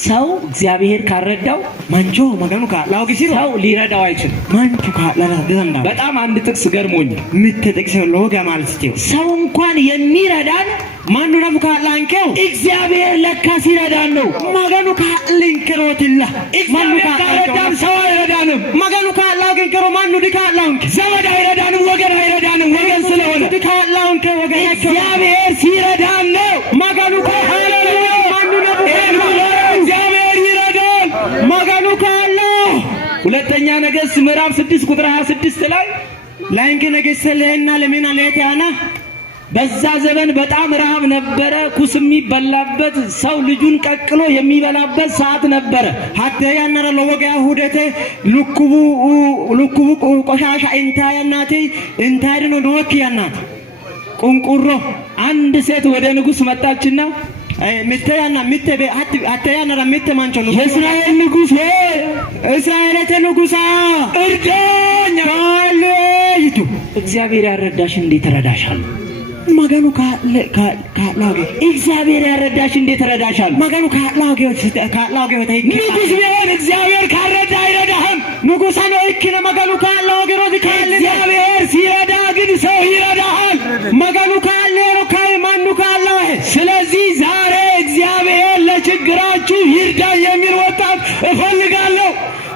ሰው እግዚአብሔር ካረዳው ማንቾ ማጋኑ ካላው ጊሲሮ ሰው ሊረዳው አይችልም። ማንቹ ካላራ ደንዳ በጣም አንድ ጥቅስ ገርሞኝ ምትጠቅሰው ለወጋ ማለት ነው። ሰው እንኳን የሚረዳን ማኑ ነፉ ካላንከው እግዚአብሔር ለካ ሲረዳን ነው። መገኑ ካልንከሮትላ ማኑ ካረዳን ሰው አይረዳንም። መገኑ ካላንከሮ ማኑ ዲካላንከ ዘመድ አይረዳንም፣ ወገን አይረዳንም። ወገን ስለሆነ ዲካላንከ ወገን እግዚአብሔር ሲረዳን ነው። መገኑ ሃሌሉያ ማኑ ነፉ እግዚአብሔር ይረዳል። መገኑ ካላ ሁለተኛ ነገሥት ምዕራፍ 6 ቁጥር 26 ላይ ላንከ ነገሥት ለና ለሚና ለታና በዛ ዘመን በጣም ረሃብ ነበረ። ኩስ የሚበላበት ሰው ልጁን ቀቅሎ የሚበላበት ሰዓት ነበረ። ሀተያና ለወጋ ሁደተ ሉኩቡ ቆሻሻ እንታያናቲ እንታይደን ወኪያናት ቁንቁሮ አንድ ሴት ወደ ንጉሥ መጣችና ሚተያና ሚተበ ሀተያና ሚተማንቾ የእስራኤል ንጉሥ እስራኤል ንጉሣ እርዳኝ አለይቱ እግዚአብሔር ያረዳሽ እንዴት ረዳሻለሁ? መገኑ ካላገ እግዚአብሔር ያረዳሽ እንዴት ረዳሻል? መገኑ ካላገ ተይክ ንጉሥ ቢሆን እግዚአብሔር ካረዳ አይረዳህም። ንጉሣ ነው እክነ መገኑ ካላገ ሮዚ ካለ እግዚአብሔር ሲረዳ ግን ሰው ይረዳሃል። መገኑ ካለ ካይ ማኑ ካለ ስለዚህ ዛሬ እግዚአብሔር ለችግራችሁ ይርዳኝ የሚል ወጣት እፈልጋለሁ።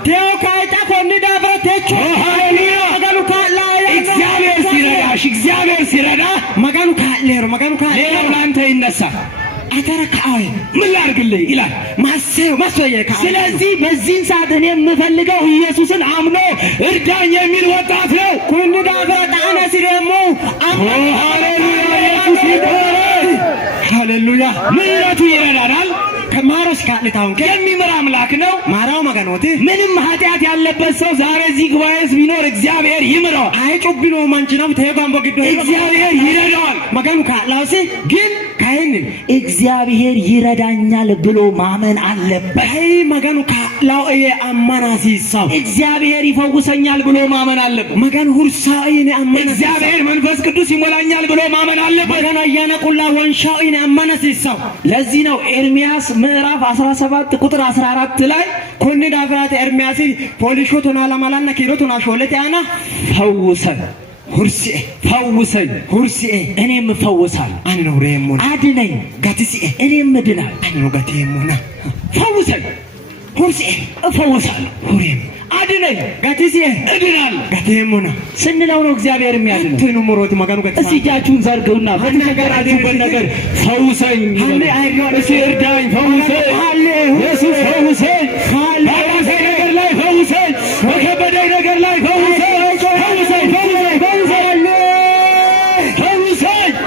ቴው ካይጣ ኮኒ ዳብረቴቾ ሃሌሉያ መገኑ ካላ እግዚአብሔር ሲረዳሽ እግዚአብሔር ሲረዳ መገኑ ካለ ሌላው ላንተ ይነሳል። አተረካው ምን ላድርግልህ ይላል ማሰየ ስለዚህ በዚህን ሰዓት እኔ የምፈልገው ኢየሱስን አምኖ እርዳኝ የሚል ወጣት ነው። ኩኒ ዳብረጣና ሲደሙ ሃሌሉያ ኢየሱስ ይባረክ። ሃሌሉያ ምሕረቱ ይረዳናል። ከማሮስ ካለታውን የሚምር አምላክ ነው። ማራው መገኖት ምንም ኃጢአት ያለበት ሰው ዛሬ እዚህ ጉባኤስ ቢኖር እግዚአብሔር ይምረዋል። አይጮብኖ ማንችናው ተይጓን በግዶ እግዚአብሔር ይረዳዋል። መገኑ ካላውሲ ግን ካይን እግዚአብሔር ይረዳኛል ብሎ ማመን አለበት። አይ መገኑ ካላው አማናሲሳው እግዚአብሔር ይፈውሰኛል ብሎ ማመን አለበት። መገኑ ሁርሳይን አማናሲሳው እግዚአብሔር መንፈስ ቅዱስ ይሞላኛል ብሎ ማመን አለበት። መገኑ ያነቁላ ወንሻይን አማናሲሳው ለዚህ ነው ኤርሚያስ ምዕራፍ 17 ቁጥር 14 ላይ ኮኒ ዳፍራት ኤርሚያስ ፖሊሾቱና ለማላና ኪሮቱና ሾለታና ፈውሰን ሁርሲኤ ፈውሰኝ ሁርሲኤ እኔም እፈውሳለሁ። አንኖሬሙና አድነኝ ጋቲሲኤ እኔም እድናለሁ። አንኖጋቴሙና ፈውሰኝ ሁርሲኤ እፈውሳለሁ። ሁሬም አድነኝ ጋቲሲኤ እድናለሁ ጋቴሙና ስንለው ነው እግዚአብሔር የሚያድነው። ትኑ ሞሮት መገኑ ጋቲ እስቲ እጃችሁን ዘርጉና በተነገራችሁበት ነገር ፈውሰኝ እሺ እርዳኝ ፈውሰኝ ኢየሱስ ፈውሰኝ ባላሰኝ ነገር ላይ ፈውሰኝ በከበደኝ ነገር ላይ ፈውሰኝ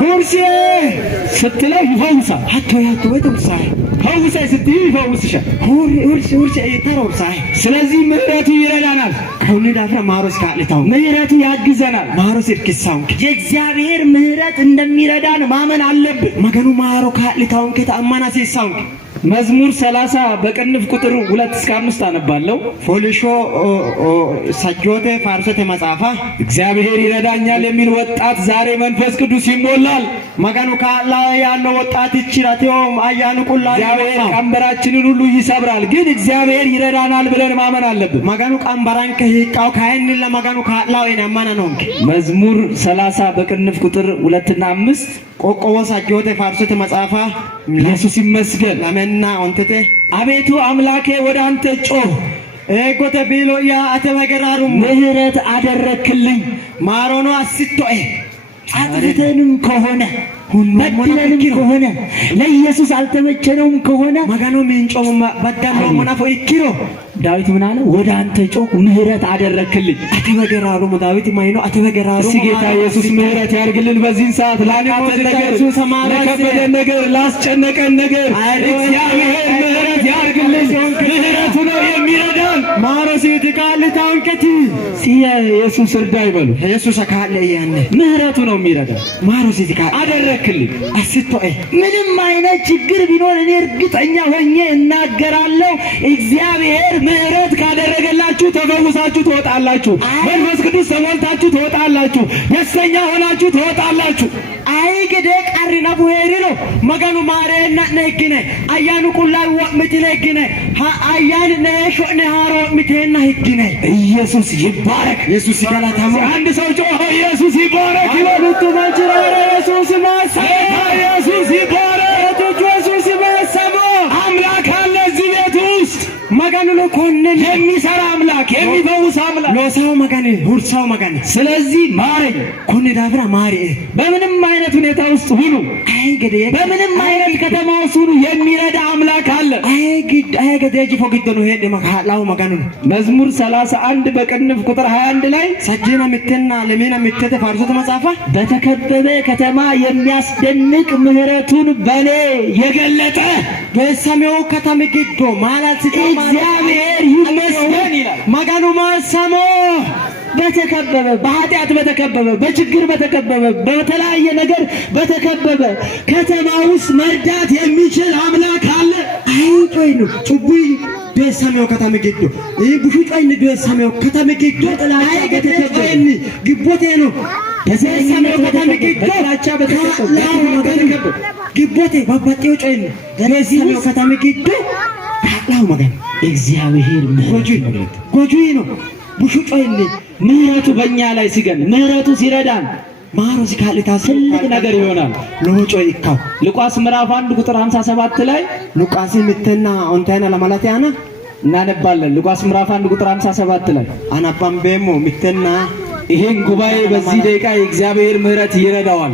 ሁርሲኤ ስትለው ይፈውሳል። አቶ ወይተውሳይ ፈውሰኝ ስትይ ይፈውስሻል። ሁርሲኤ ተሮሳይ ስለዚህ ምሕረቱ ይረዳናል። ኮኒ ዳፍራ ማሮስ ካለታው ምሕረቱ ያግዘናል። ማሮስ እርክሳው የእግዚአብሔር ምሕረት እንደሚረዳን ማመን አለብን። መገኑ ማሮ ካለታውን ከተአማናሲሳው መዝሙር 30 በቅንፍ ቁጥር 2 እስከ 5 አነባለሁ። ፎሊሾ ሰጆቴ ፋርሶቴ መጻፋ እግዚአብሔር ይረዳኛል የሚል ወጣት ዛሬ መንፈስ ቅዱስ ይሞላል። መገኑ ካላ ያለው ወጣት ይችላቴው አያኑ ቁላ እግዚአብሔር ቀንበራችንን ሁሉ ይሰብራል። ግን እግዚአብሔር ይረዳናል ብለን ማመን አለብን። መገኑ ቀንበራን ከሂቃው ካይን ለመገኑ ካላ ወይና ማና ነው። መዝሙር 30 በቅንፍ ቁጥር 2 እና 5 ቆቆወ ሰጆቴ ፋርሶቴ መጻፋ ኢየሱስ ይመስገን ለመና ወንተቴ አቤቱ አምላኬ ወደ አንተ ጮህ ኤጎቴ ቢሎያ አተበገራሩ ምሕረት አደረክልኝ። ማሮኖ አስቶኤ አጥፍተንም ከሆነ በድለንም ከሆነ ለኢየሱስ አልተመቸነውም ከሆነ መገኑ ሚንጮም በዳሞ ሙናፎ ይኪሮ ዳዊት ምን አለ? ወደ አንተ ጮክ ምሕረት አደረክልኝ። አተበገራሩ ዳዊት ማይኖ አተበገራሩ ጌታ ኢየሱስ ምሕረት ያርግልን። በዚህን ሰዓት ላቃተን ነገር ለከበደን ነገር ላስጨነቀን ነገር እግዚአብሔር ምሕረት ያርግልን። ምሕረቱ ነው የሚረዳን። ማሮሲት ካለታውን ከቲ ኢየሱስ እርዳ ይበሉ። ኢየሱስ ካለ ያነ ምሕረቱ ነው የሚረዳን። ማሮሲት ካለ አደረክልኝ። አስቶኤ ምንም አይነት ችግር ቢኖር እኔ እርግጠኛ ሆኜ እናገራለሁ እግዚአብሔር ምሕረት ካደረገላችሁ ተፈውሳችሁ ትወጣላችሁ። መንፈስ ቅዱስ ተሞልታችሁ ትወጣላችሁ። ደስተኛ ሆናችሁ ትወጣላችሁ። አይ ገደ ቀሪና ቡሄሪሎ መገኑ ማረና ነግነ አያኑ ቁላይ ወምትነ ግነ አያን ነሾነ ሃሮ ምትነ ህግነ ኢየሱስ ይባረክ ኢየሱስ ይገላታማ አንድ ሰው ጮኸ ኢየሱስ ይባረክ ይወጡ ማጅራ ኢየሱስ ማሳ ኢየሱስ ይባረክ ኢየሱስ ማሳሞ አምላክ አለ እዚህ ቤት ውስጥ መገኑ ነው ኮነን የሚሰራ አምላክ የሚፈውስ አምላክ ሎሳው መገን ሁርሳው መገን ስለዚህ ማረኝ ኮነ ዳብራ ማሪ በምንም አይነት ሁኔታ ውስጥ ሁሉ አይገደ በምንም አይነት ከተማ ውስጥ ሁሉ የሚረዳ አምላክ አለ አይገደ ጅፎ ግድ ነው ሄደ መካላው መገኑ መዝሙር 31 በቅንፍ ቁጥር 21 ላይ ሰጀና ምተና ለሜና ምተተ ፋርሶ ተመጻፈ በተከበበ ከተማ የሚያስደንቅ ምህረቱን በኔ የገለጠ በሰሜው ከተማ ግዶ ማለት እግዚአብሔር ይመስገን ይላል መገኑ ማሰሞ በተከበበ በኃጢአት በተከበበ በችግር በተከበበ በተለያየ ነገር በተከበበ ከተማ ውስጥ መርዳት የሚችል አምላክ አለ አይቆይ ነው ጩቡይ በሰሜው ከተማ ግዶ ይህ ቡሹጫይ ነው በሰሜው ከተማ ግዶ ተላላይ ከተከበበ ግቦቴ ነው በሰሜው ከተማ ግዶ ላቻ በተከበበ ግቦቴ ባባጤው ጮይ ነው በሰሜው ከተማ ግዶ ታላው መገን እግዚአብሔር ጎጆ ነው ቡሹጮይን ምህረቱ በእኛ ላይ ሲገን ምህረቱ ሲረዳን ማሮ ሲካልታ ትልቅ ነገር ይሆናል ሎጮ ይካው ሉቃስ ምዕራፍ 1 ቁጥር 57 ላይ ሉቃስ ምተና ኦንታና ለማላቲያና እናነባለን ሉቃስ ምዕራፍ 1 ቁጥር 57 ላይ አናባምበሞ ምተና ይሄን ጉባኤ በዚህ ደቂቃ የእግዚአብሔር ምህረት ይረዳዋል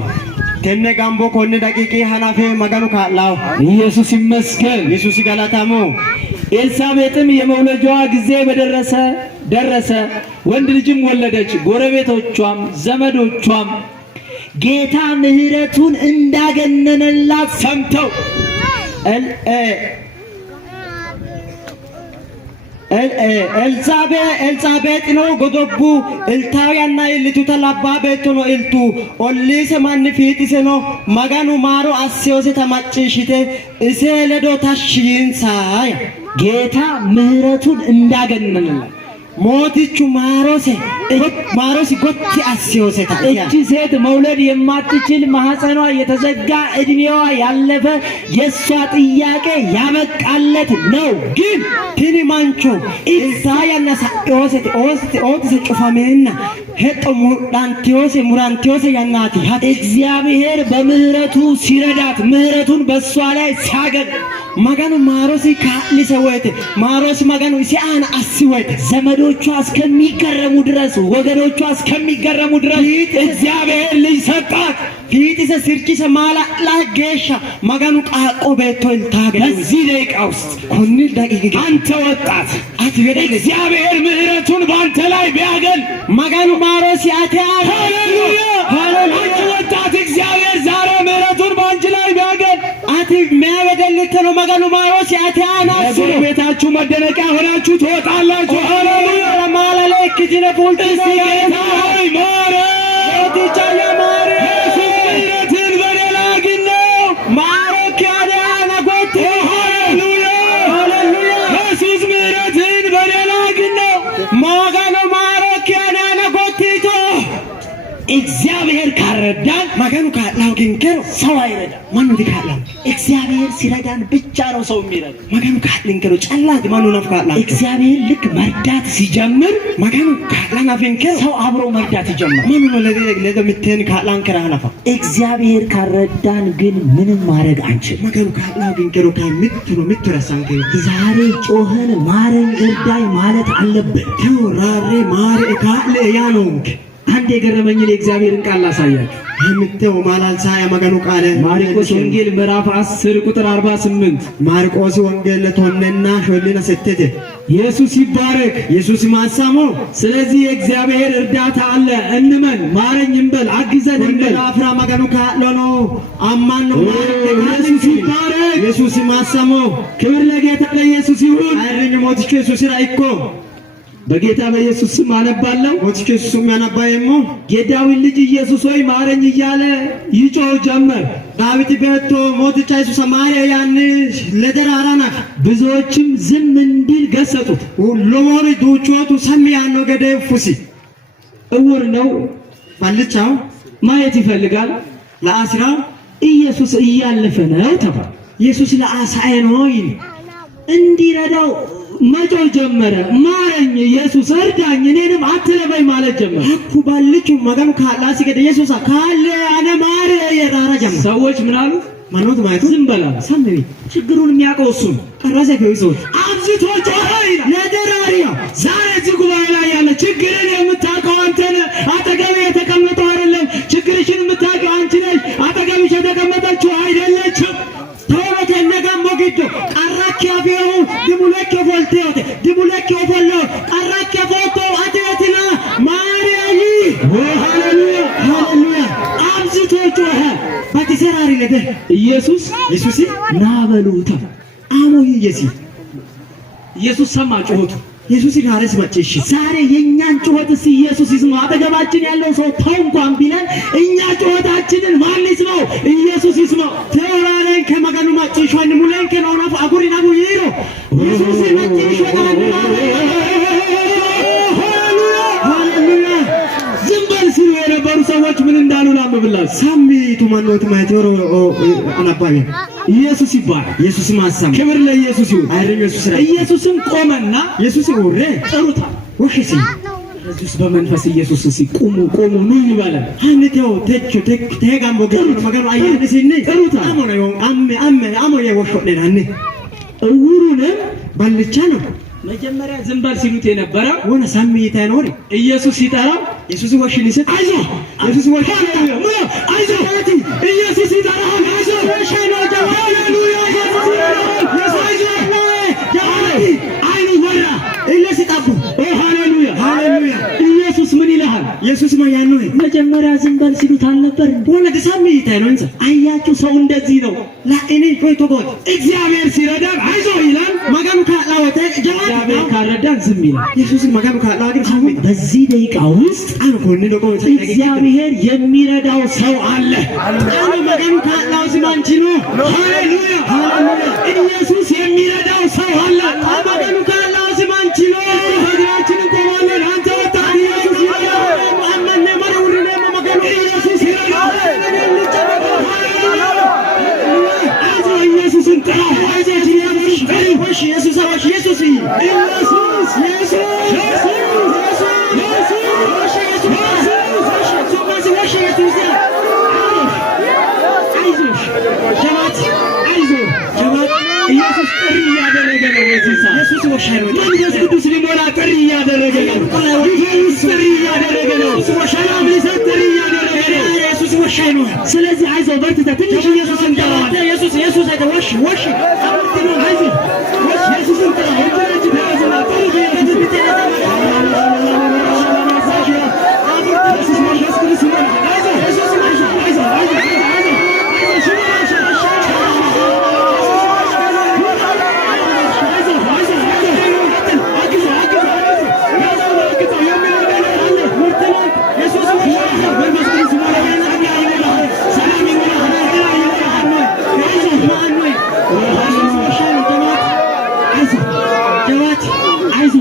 ከነ ጋምቦ ኮነ ደቂቄ ሐናፌ መገኑ ካላው ኢየሱስ ይመስገን ኢየሱስ ይገላታሞ ኤልሳቤጥም የመውለጃዋ ጊዜ ደረሰ ወንድ ልጅም ወለደች ጎረቤቶቿም ዘመዶቿም ጌታ ምህረቱን እንዳገነነላት ሰምተው ኤልሳቤጥ ነው ጎዶቡ እልታውያና እልቱ ተላባ ቤቱ ነው እልቱ ኦሊሰ ማንፊትሰ ነው መገኑ ማሮ አስዮሰ ተማጭሽተ እሰ ለዶ ታሽይንሳያ ጌታ ምህረቱን እንዳገነነላት ሞቲቹ ማሮሲ ጎቲ አስዮሰ እቺ ሴት መውለድ የማትችል ማህፀኗ የተዘጋ እድሜዋ ያለፈ የሷ ጥያቄ ያበቃለት ነው ግን ትኒ ማንቾ ኢሳያና ሳኦሰ ኦትሰ ጩፋሜና ሄጦ ሙራንቲዮሰ ያናቲ እግዚአብሔር በምህረቱ ሲረዳት ምህረቱን በሷ ላይ ሲያገኝ መገኑ ማሮሲ ካሊሰ ወይተ ማሮስ መገኑ ሲአና አስወይተ ዘመዶቿ እስከሚገረሙ ድረስ ወገኖቿ እስከሚገረሙ ድረስ እግዚአብሔር ልጅ ሰጣት ፊትሰ ስርኪሰ ማላ ላጌሻ መገኑ ቃቆ ቤቶ ልታገኝ በዚህ ደቂቃ ውስጥ ኮን ደቂቃ አንተ ወጣት አትገደ እግዚአብሔር ምህረቱን ባንተ ላይ ቢያገል መገኑ ማሮሲ አትያ ሃሌሉያ ሃሌሉያ ወጣት እግዚአብሔር ዛሬ ምህረቱን ባንቺ ላይ ቢያገል አት የሚያበደልት ነው መገኑ ማሮሲ አትያና ቤታችሁ መደነቂያ ሆናችሁ ትወጣላችሁ ሃሌሉያ ለማላለ ከዲነ ፖልቲስ ጌታ ሆይ ማረ ወዲቻያ ማረ ምህረትን በሌላ ግነው ማረ ካዳና ጎት ሃሌሉያ ሃሌሉያ ኢየሱስ ምህረትን በሌላ ግነው መገኑ ማረ ካዳና ጎትቶ እግዚአብሔር ካረዳን መገኑ ካላው ግንከር ሰው አይረዳ ማኑ ዲካላው እግዚአብሔር ሲረዳን ብቻ ነው ሰው የሚረዳ መገኑ ካልንከሩ ጫላት ማኑ ነፍካላ እግዚአብሔር ልክ መርዳት ሲጀምር መገኑ ካላና ፍንከር ሰው አብሮ መርዳት ይጀምራል ማኑ ነው ለደምተን ካላን ከራናፋ እግዚአብሔር ካረዳን ግን ምንም ማድረግ አንችል መገኑ ካላው ግንከሩ ምትረሳን ዛሬ ጮኸን ማረን እርዳይ ማለት አለበት ተወራሬ ማረ ካለ ያኖንክ አንድ የገረመኝ የእግዚአብሔርን ቃል ላሳያችሁ የምተው ማላልሳ ያመገኑ ቃል ማርቆስ ወንጌል ምዕራፍ 10 ቁጥር 48 ማርቆስ ወንጌል ለቶነና ሾልና ሰተተ ኢየሱስ ይባረክ ኢየሱስ ማሳሞ ስለዚህ የእግዚአብሔር እርዳታ አለ እንመን ማረኝ እንበል አግዘን እንበል አፍራ መገኑ ካሎኖ አማን ነው ኢየሱስ ይባረክ ኢየሱስ ማሳሞ ክብር ለጌታ ለኢየሱስ ይሁን አይረኝ ሞትቹ ኢየሱስ ራይኮ በጌታ በኢየሱስ ስም አነባለሁ ሞትቹ ኢየሱስ ስም ያነባየሞ የዳዊት ልጅ ኢየሱስ ሆይ ማረኝ እያለ ይጮህ ጀመር ዳዊት ቤቶ ሞትቹ ኢየሱስ ማረኝ ያን ለደራራና ብዙዎችም ዝም እንዲል ገሰጡት ሁሉም ዱቾቱ ሰሚያኖ ገደይ ፉሲ እውር ነው ባልቻው ማየት ይፈልጋል ለአስራ ኢየሱስ እያለፈ ነው ተባለ። ኢየሱስ ለአሳዬ ነው እንዲረዳው መጮህ ጀመረ። ማረኝ ኢየሱስ እርዳኝ እኔንም አትለበኝ ማለት ጀመረ። አኩ ባልቹ መገኑ ካላሲ ገደ ኢየሱስ ካለ አነ ማረ የራራ ጀመረ። ሰዎች ምን አሉ? ማኖት ማየቱ ዝም በላ ሰምሪ ችግሩን የሚያውቀው እሱ ቀረዘ ከይዞት አብዝቶ ጮኸ ይላል። ለደራሪያ ዛሬ እዚህ ጉባኤ ላይ ያለ ችግርን የምታውቀው አንተ ነህ። አጠገብህ የተቀመጠው አይደለም። ችግርሽን የምታውቀው አንቺ ነሽ። አጠገብሽ የተቀመጠችው አይደለችም። ተወበተ ነገም ሞግዶ ቀራኪያ ቢሆኑ ድሙለክ ፎልቴዎት ድሙለክ ፎሎ ቀራኪያ ፎቶ አትየትና ማርያም ሃሌሉያ ሃሌሉያ አብዝቶ ጮኸ። ባትሰራሪ ለደ ኢየሱስ ናበሉታ አሞ ኢየሱስ ሰማ ጮኸቱ። ኢየሱስ ጋርስ መጥሽ ዛሬ የኛን ጮኸትስ ኢየሱስ ይስማ። አጠገባችን ያለው ሰው ተው እንኳን ቢለን እኛ ጮኸታችንን ማን ይስማው? ኢየሱስ ይስማው። ተወራለን ከመገኑ መጥሽ ወን ሙለን ከነውና አጉሪና ጉይሮ ኢየሱስ መጥሽ ወዳን ሃሌሉያ ዝምበል ሲሉ የነበሩ ሰዎች ምን እንዳሉ ላምብላችሁ። ሳሚቱ ማንወት ማይቶሮ አናባየ ኢየሱስ ይባላል። ኢየሱስ ማሰማ ክብር ለኢየሱስ ይሁን። አይደል ኢየሱስም ቆመና ኢየሱስ ወሬ ጥሩታ ወሽሲ ኢየሱስ በመንፈስ ኢየሱስ ሲቆሙ ኑ ይባላል። አንተው ተጋምቦ ገሩ መገኑ አየን ሲኒ ጥሩታ አሞ የወሾነናን እውሩንም ባልቻ ነው መጀመሪያ ዝም በል ሲሉት የነበረ ወነ ሳሚታ ነው ኢየሱስ ሲጠራው ኢየሱስ ወሽኒ ሲት አይዞ ኢየሱስ ወሽኒ አይዞ ኢየሱስ ሲጠራው አይዞ ወሽኒ ሃሌሉያ አይኑ ወራ ኢየሱስ ሲጣቡ ሃሌሉያ ሃሌሉያ ኢየሱስ ምን ይልሃል? ኢየሱስ ማያን ነው። መጀመሪያ ዝም በል ሲሉት አልነበር ወለ ሳሚታ ነው እንጂ አያችሁ ሰው እንደዚህ ነው። ለእኔ ቆይቶ ጎት እግዚአብሔር ሲረዳን አይዞ ይላል። መገኑ ካላወተ እግዚአብሔር ካረዳን ዝም ይላል። ኢየሱስ መገኑ ካላወተ ግን በዚህ ደቂቃ ውስጥ አንኮን ነው ቆይቶ እግዚአብሔር የሚረዳው ሰው አለ። አለ መገኑ ካላው ሲማንቺ ነው። ሃሌሉያ ሃሌሉያ ኢየሱስ የሚረዳው ሰው አለ። መገኑ ካላው ሲማንቺ ነው። ሀገራችን ቆማለን አንተ ወጣ ኢየሱስ ይረዳል። አማነ ማሩሪነ መገኑ ኢየሱስ ይረዳል። ኢየሱስን ጥራ አይዞህ ኢየሱስ ኢየሱስ አዋሽ ኢየሱስ ኢየሱስ መንፈስ ቅዱስ ሊሞላ ጥሪ እያደረገ ነው። ኢየሱስ ጥሪ እያደረገ ነው። ሰላም ሊሰጥ ጥሪ እያደረገ ነው። ኢየሱስ ወሻይ ነው። ስለዚህ አይዞህ በርትተህ ትንሽ ኢየሱስን ጥራ። ኢየሱስ ኢየሱስ አይተ ወሽ ወሽ አብርተህ አይዞህ ወሽ ኢየሱስን ጥራ። ወንጀሎች ተያዘና ጥሪ ኢየሱስ ብትጠራ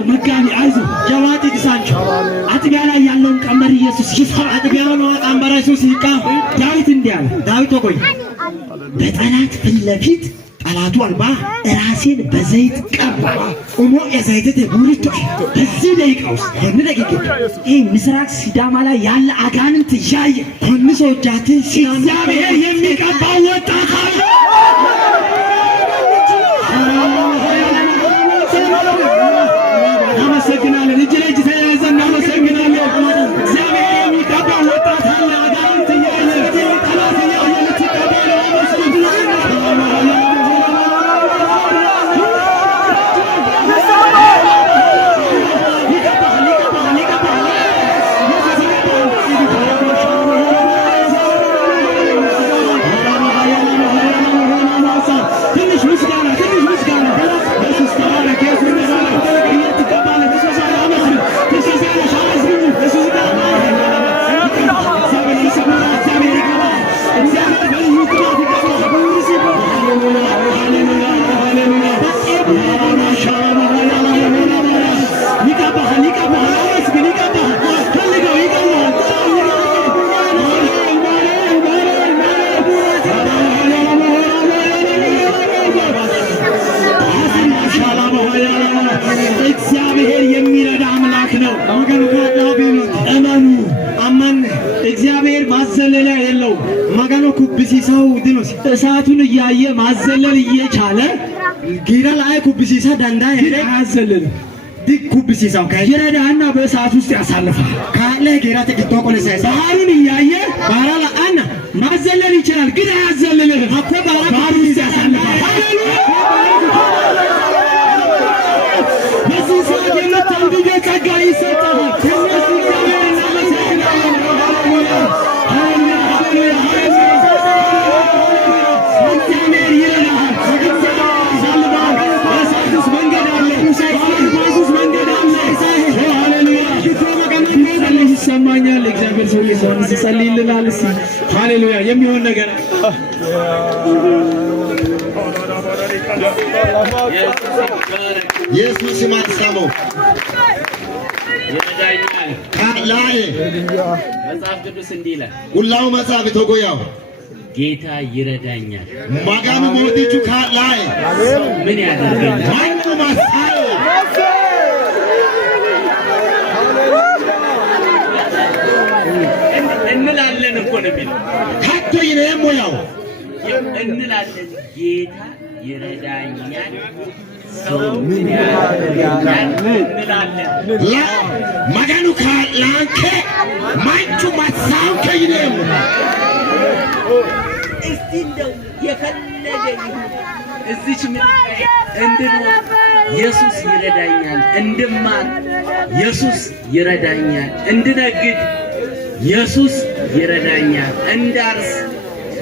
መጋቢ አይዞህ ጀዋቲ ትሳንቹ አጥቢያ ላይ ያለውን ቀንበር ኢየሱስ ይስፋ። አጥቢያው ነው ቀንበር ኢየሱስ ይቃ። ዳዊት እንዲያለ ዳዊት ቆይ በጠላት ፊት ለፊት ጠላቱ አልባ ራሴን በዘይት ቀባ ቆሞ የዘይት ቡሪቶ በዚህ ደቂቃ ውስጥ ደቂቃ ይሄ ምስራቅ ሲዳማ ላይ ያለ አጋንንት ያየ ኮንሶጃት እግዚአብሔር የሚቀባው ወጣት አለ። እናመሰግናለን። እጅ ለእጅ ተያይዘን እናመሰግናለን። እግዚአብሔር የሚቀባው ወጣት አለ። አጋንንት ያየ ጠላት ያየ ልትቀበለው ኩብሲሳው ድኖስ እሳቱን እያየ ማዘለል እየቻለ ጊራ ላይ ኩብሲሳ ዳንዳ ያዘለል ኩብሲሳው ከይረዳና በእሳት ውስጥ ያሳልፋል ካለ ጊራ ተቅጦቆለ ባህሩን እያየ ባህራ ለአና ማዘለል ይችላል ግን አያዘለልም አፈ ባህሩ ውስጥ ያሳልፋል ሃሌሉያ በዚህ ሰዓት የምታውቁ ጸጋ ይሰጣል ከነሱ ሰማኛል እግዚአብሔር ሰው ይሰውን ሲጸልይልናል እስቲ ሃሌሉያ የሚሆን ነገር ኢየሱስ ማርሳሞ ይረዳኛል ካላይ መጽሐፍ ቅዱስ እንዲህ ይላል ሁላው መጽሐፍ ተጎያው ጌታ ይረዳኛል ማጋኑ ሞቲቹ ካላይ ምን ያደርገኛል ማኑ ማሳይ እንላለን እኮ ነው የሚለው ካቶ ይነሞያው እንላለን ጌታ ይረዳኛል ሰው ምን ያደርገኛል እንላለን ላ ማጋኑ ካላንከ ማንቹ ማሳንከ ይነም እስቲ እንደው የፈለገኝ እዚች ምድር እንድኖር ኢየሱስ ይረዳኛል እንድማር ኢየሱስ ይረዳኛል እንድነግድ ኢየሱስ ይረዳኛል እንዳርስ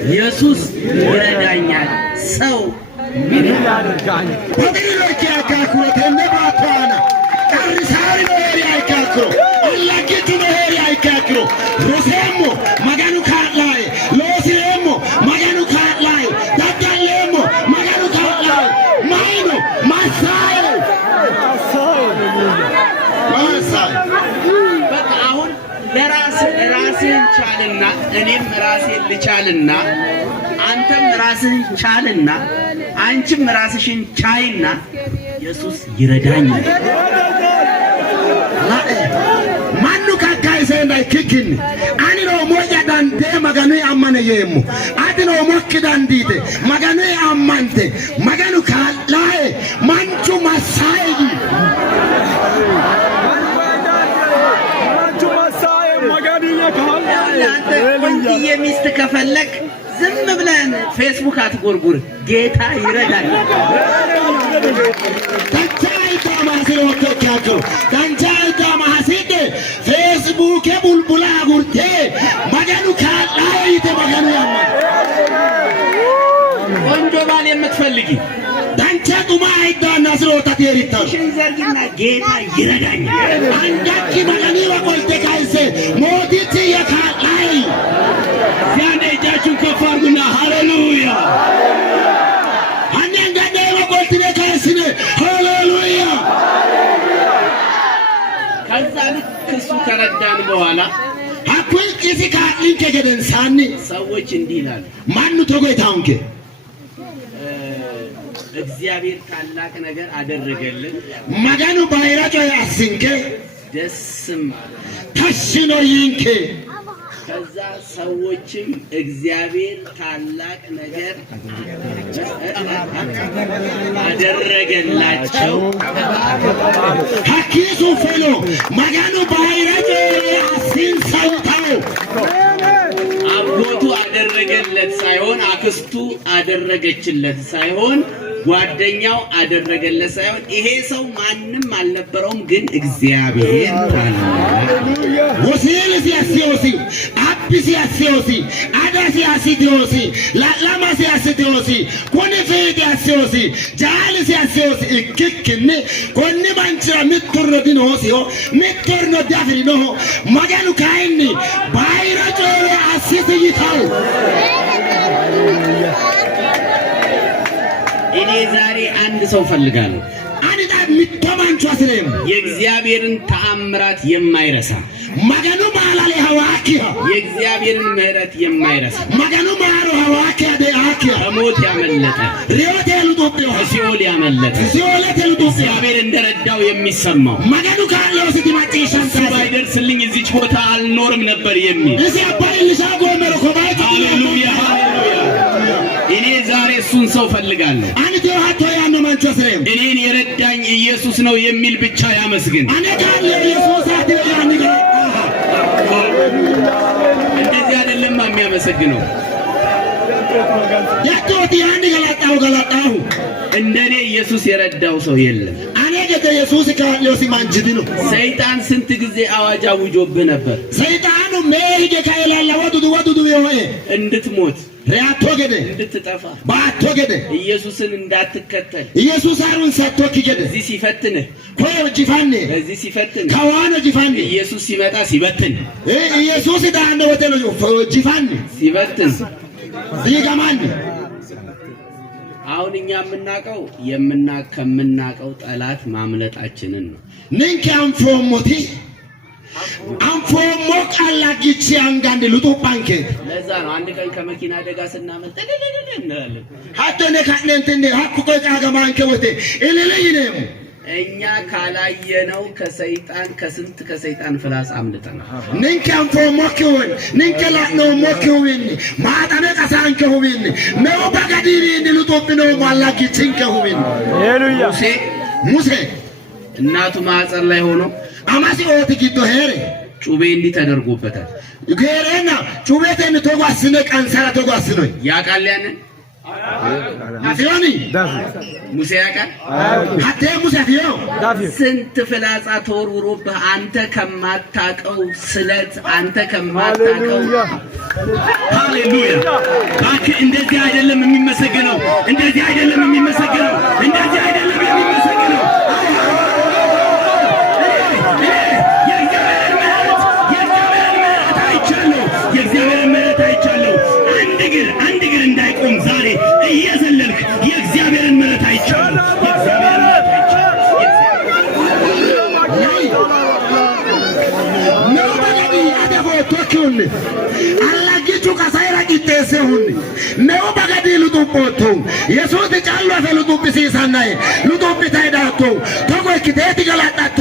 ኢየሱስ ይረዳኛል ሰው ምን ያደርጋል ወዲሎች ያካኩሮ ተነባቷና ቀርሳሪ ነው ያካኩሮ አላቂቱ ነው ያካኩሮ ሮሴሞ ማጋኑ ካላይ ሎሴሞ ማጋኑ ካላይ ታታሌሞ ማጋኑ ካላይ ማይኖ ማሳይ በቃ አሁን ራስህን ቻልና እኔም ራሴን ልቻልና አንተም ራስህን ቻልና አንቺም ራስሽን ቻይና ኢየሱስ ይረዳኛል ማኑ ካካይሰ እንዳይክክን አኒ ነው ሞያ ዳንዴ ማጋኑ አማነ የሙ አዲ ነው ሞክ ዳንዲቴ ማጋኑ አማንቴ ማጋኑ ካላይ ማንቹ ማሳይ ቆንጆ ሚስት ከፈለክ ዝም ብለን ፌስቡክ አትጎርጉር ጌታ ይረዳል ታቻይታ ማስሮ ወከካቾ ታቻይታ ማሲደ ፌስቡክ ቡልቡላ ጉርቴ ማጋኑ ካላይተ ማጋኑ ያማ ቆንጆ ባል የምትፈልጊ ታንቻ ጡማ አይዳና ስሮታ ተሪታሽ ዘርግና ጌታ ይረዳኛል አንዳኪ ማጋኒ ወቆልቴ ካይሰ ሞዲቲ የካላይ ያኔ እጃችሁን ከፍ አድርጉና ሃሌሉያ አኔ እንጋደ ወቆልቴ ካይስነ ሃሌሉያ ከዛ ልክ እሱ ከረዳን በኋላ አኩል ቂሲ ካሊንከ ገደን ሳኒ ሰዎች እንዲህ ይላሉ ማኑ ተጎይታውንከ እግዚአብሔር ታላቅ ነገር አደረገልን ማጋኑ ባይራጮ ያስንከ ደስም ታሽኖ ይንከ ከዛ ሰዎችም እግዚአብሔር ታላቅ ነገር አደረገላቸው ሀኪሱ ፈሎ ማጋኑ ባይራጮ ያስን ሰውታው አጎቱ አደረገለት ሳይሆን አክስቱ አደረገችለት ሳይሆን ጓደኛው አደረገለት ሳይሆን ይሄ ሰው ማንም አልነበረውም ግን እግዚአብሔር ወሲል ሲያሲዮሲ አቢ ሲያሲዮሲ አዳ ሲያሲዮሲ ላላማ ሲያሲዮሲ ኮኒፊ ሲያሲዮሲ ጃል ሲያሲዮሲ እክክኒ ኮኒ ማንችራ ምትርኖ ዲኖሲዮ ምትርኖ ዳፍሪኖ ማጋኑ ካይኒ ባይራጮ አሲት ይታው እኔ ዛሬ አንድ ሰው ፈልጋለሁ አንዳ ምተማንቹ አስለም የእግዚአብሔርን ተአምራት የማይረሳ ማጋኑ ማላለ ሐዋኪያ የእግዚአብሔርን ምሕረት የማይረሳ ማጋኑ ማሮ ሐዋኪያ ደአኪያ ከሞት ያመለጠ ሪዮቴ ሉጦቢዮ ከሲኦል ያመለጠ ሲኦለቴ ሉጦቢዮ እግዚአብሔር እንደረዳው የሚሰማው ማጋኑ ካለው ሲቲማጪሻን እሱ ባይደርስልኝ እዚች ቦታ አልኖርም ነበር የሚል እዚህ አባይ ልሻ ጎመሮ ኮባይ ሃሌሉያ ሃሌሉያ እሱን ሰው ፈልጋለሁ። አንተ ያቶ ያነ ማንቸስረም እኔን የረዳኝ ኢየሱስ ነው የሚል ብቻ ያመስግን። አነ ካለ ኢየሱስ አት ያኒ እንደዚህ አይደለም የሚያመሰግነው። ያቶት ያኒ ገላጣው እንደኔ ኢየሱስ የረዳው ሰው የለም። አነ ገደ ኢየሱስ ካለው ሲማንጅዲ ነው። ሰይጣን ስንት ጊዜ አዋጅ አውጆብህ ነበር። ሰይጣኑ መሄጀ ካይላላ ወዱዱ ይሆነ እንድትሞት ሪያቶ ገደ እንድትጠፋ ባቶ ገደ ኢየሱስን እንዳትከተል ኢየሱስ አሩን ሰጥቶክ ገደ እዚህ ሲፈትንህ ኮይ ጂፋኔ እዚህ ሲፈትን ካዋነ ጂፋኔ ኢየሱስ ሲመጣ ሲበትን ኢየሱስ ዳነ ወተለ ጂፋኔ ሲበትን ይጋማን አሁን እኛ የምናቀው ከምናቀው ጠላት ማምለጣችንን ነው። ንንኪ አንፎሞቲ አንፎሞ ቃላጊቺ አንጋንድ ልጡ ባንኬ ለዛ ነው አንድ ቀን ከመኪና አደጋ ስናመልጥ እንላለን። ሀተነ ካንንተነ ሀኩ ቆይ ካጋማንከ ወቴ እለለይነም እኛ ካላየነው ከስንት ከሰይጣን ፍላጻ አምልጠናል። ንንኪ አንፎሞኪውን ንንከላ ነው ሞኪውን ማጣነ ቀሳንከውን ነው ባጋዲኒ ልጡብኖ ማላጊቺን ከውን ሃሌሉያ ሙሴ እናቱ ማህፀን ላይ ሆኖ አማሲ ኦት ጊዶ ሄሬ ጩቤ እንዲህ ተደርጎበታል። ገሬና ጩቤቴን ተጓስነ ቀንሰራ ተጓስነ ያቃል ያንን አፊዮኒ ሙሴ ያቃል ሀቴ ሙሴ አፊዮ ስንት ፍላጻ ተወርውሮብህ አንተ ከማታቀው ስለት አንተ ከማታቀው ሃሌሉያ ባክ እንደዚህ አይደለም የሚመሰገነው። እንደዚህ አይደለም የሚመሰገነው። እንደዚህ አይደለም የሚመሰገነው። አንድ እግር እንዳይቆም ዛሬ እየዘለልክ የእግዚአብሔርን ምሕረት አይቻለሁ። የእግዚአብሔርን ምሕረት አይቻለሁ። ነው ባጋዲ አደፎ ቶኪውን አላጊቹ ካሳይራ ቂቴሰሁን ነው ባጋዲ ልጡቦቶ ኢየሱስ ጫሉ አፈ ልጡብሲ ሳናይ ልጡብ ታይዳቶ ተጎ ኪቴት ገላጣቶ